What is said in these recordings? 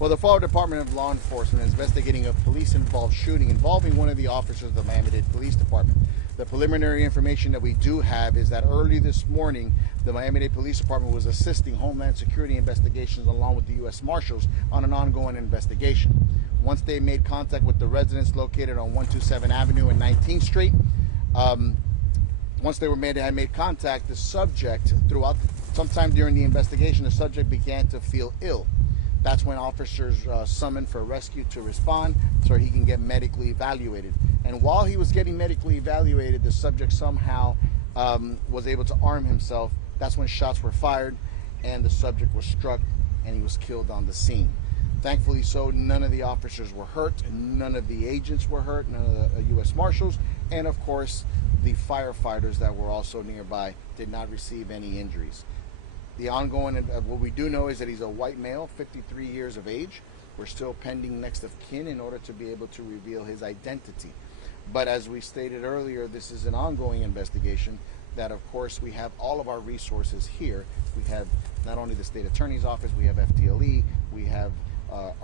Well, the Florida Department of Law Enforcement is investigating a police-involved shooting involving one of the officers of the Miami-Dade Police Department. The preliminary information that we do have is that early this morning, the Miami-Dade Police Department was assisting Homeland Security investigations along with the U.S. Marshals on an ongoing investigation. Once they made contact with the residents located on 127 Avenue and 19th Street, once they had made contact, the subject, sometime during the investigation, the subject began to feel ill. That's when officers summoned for rescue to respond so he can get medically evaluated. And while he was getting medically evaluated, the subject somehow was able to arm himself. That's when shots were fired and the subject was struck and he was killed on the scene. Thankfully so, none of the officers were hurt, none of the agents were hurt, none of the U.S. Marshals, and of course the firefighters that were also nearby did not receive any injuries. The ongoing, what we do know is that he's a white male, 53 years of age. We're still pending next of kin in order to be able to reveal his identity. But as we stated earlier, this is an ongoing investigation that, of course, we have all of our resources here. We have not only the State Attorney's Office, we have FDLE, we have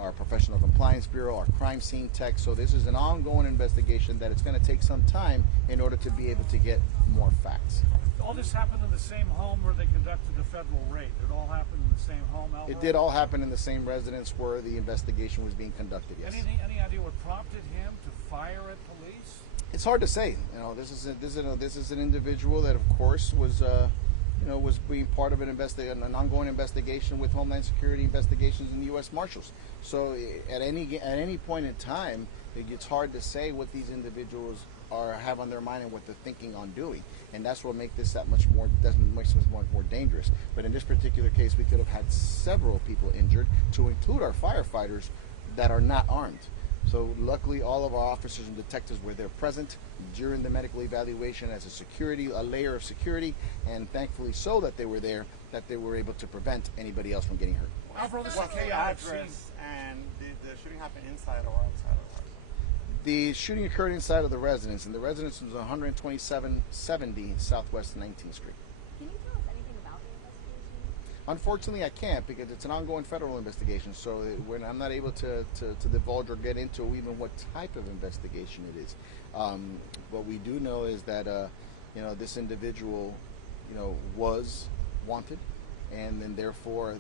our Professional Compliance Bureau, our crime scene tech. So this is an ongoing investigation that it's going to take some time in order to be able to get more facts. All this happened in the same home where they conducted the federal raid. It all happened in the same home, Alvaro? It did all happen in the same residence where the investigation was being conducted, yes. Any idea what prompted him to fire at police? It's hard to say. You know, this is an individual that, of course, was was being part of an ongoing investigation with Homeland Security investigations and the U.S. Marshals. So at any point in time, it's hard to say what these individuals have on their mind and what they're thinking on doing, and that's what makes this makes it much more dangerous. But in this particular case, we could have had several people injured, to include our firefighters that are not armed. So luckily, all of our officers and detectives were there present during the medical evaluation as a layer of security, and thankfully so that they were there, that they were able to prevent anybody else from getting hurt. What's the address, and did the shooting happen inside or outside of the house? The shooting occurred inside of the residence, and the residence was 12770 Southwest 19th Street. Can you tell us anything about the investigation? Unfortunately, I can't, because it's an ongoing federal investigation, so I'm not able to divulge or get into even what type of investigation it is. What we do know is that this individual was wanted, and then therefore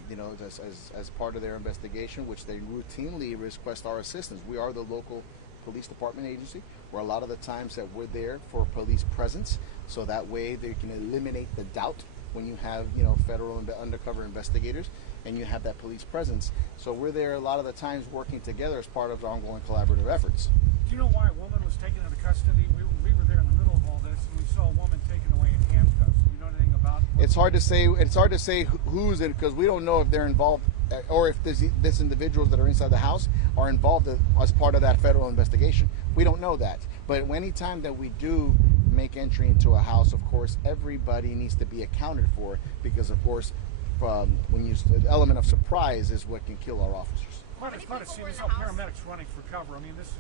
as part of their investigation, which they routinely request our assistance. We are the local police department agency, where a lot of the times that we're there for police presence, so that way they can eliminate the doubt when you have federal and undercover investigators and you have that police presence. So we're there a lot of the times working together as part of our ongoing collaborative efforts. Do you know why a woman was taken into custody? We were there in the middle of all this, and we saw a woman taken away in handcuffs. Do you know anything about it? It's hard to say who's in, because we don't know if they're involved or if this individuals that are inside the house are involved as part of that federal investigation. We don't know that. But anytime that we do make entry into a house, of course, everybody needs to be accounted for, because, of course, the element of surprise is what can kill our officers. Quite a scene. We saw paramedics running for cover. I mean, this is...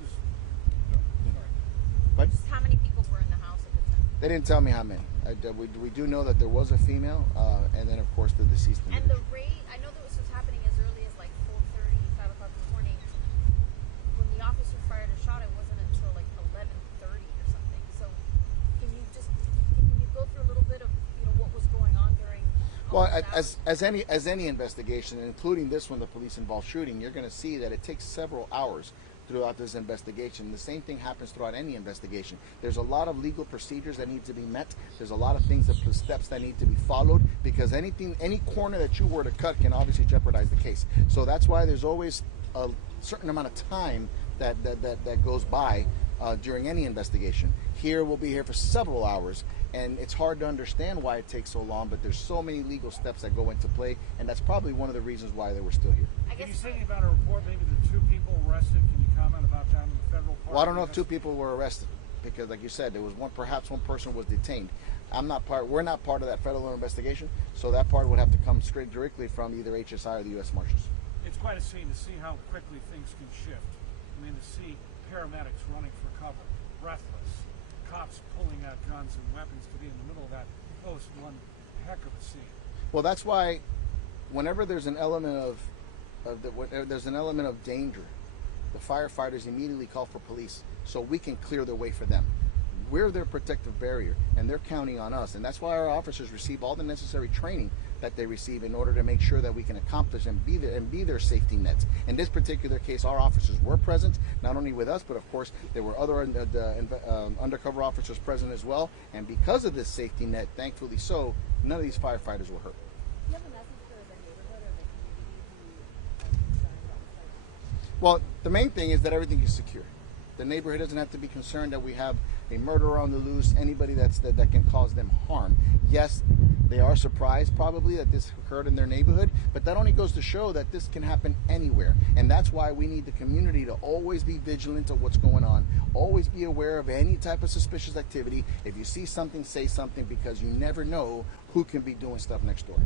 But how many people were in the house at the time? They didn't tell me how many. We do know that there was a female, and then, of course, the deceased individual. And the raid, I know that this was happening as early as like 4:30, 5 o'clock in the morning. When the officer fired a shot, it wasn't until like 11:30 or something. So can you go through a little bit of what was going on during? Well, as any investigation, including this one, the police-involved shooting, you're going to see that it takes several hours throughout this investigation. The same thing happens throughout any investigation. There's a lot of legal procedures that need to be met. There's a lot of steps that need to be followed, because any corner that you were to cut can obviously jeopardize the case. So that's why there's always a certain amount of time that goes by during any investigation. Here, we'll be here for several hours, and it's hard to understand why it takes so long, but there's so many legal steps that go into play, and that's probably one of the reasons why they were still here. Can you say anything about a report, maybe the 2 people arrested? Can you comment about that in the federal part? Well, I don't know if 2 people were arrested, because like you said, there was perhaps one person was detained. We're not part of that federal investigation, so that part would have to come straight directly from either HSI or the U.S. Marshals. It's quite a scene to see how quickly things can shift. I mean, to see paramedics running for cover, breathless, cops pulling out guns and weapons to be in the middle of that. Oh, it's one heck of a scene. Well, that's why whenever there's an element of there's an element of danger, the firefighters immediately call for police so we can clear the way for them. We're their protective barrier, and they're counting on us. And that's why our officers receive all the necessary training that they receive in order to make sure that we can accomplish and be their safety nets. In this particular case, our officers were present, not only with us, but of course there were other undercover officers present as well. And because of this safety net, thankfully so, none of these firefighters were hurt. Do you have a message for the neighborhood or the community who are concerned about the site? Well, the main thing is that everything is secure. The neighborhood doesn't have to be concerned that we have a murderer on the loose, anybody that can cause them harm. Yes, they are surprised probably that this occurred in their neighborhood, but that only goes to show that this can happen anywhere. And that's why we need the community to always be vigilant of what's going on, always be aware of any type of suspicious activity. If you see something, say something, because you never know who can be doing stuff next door.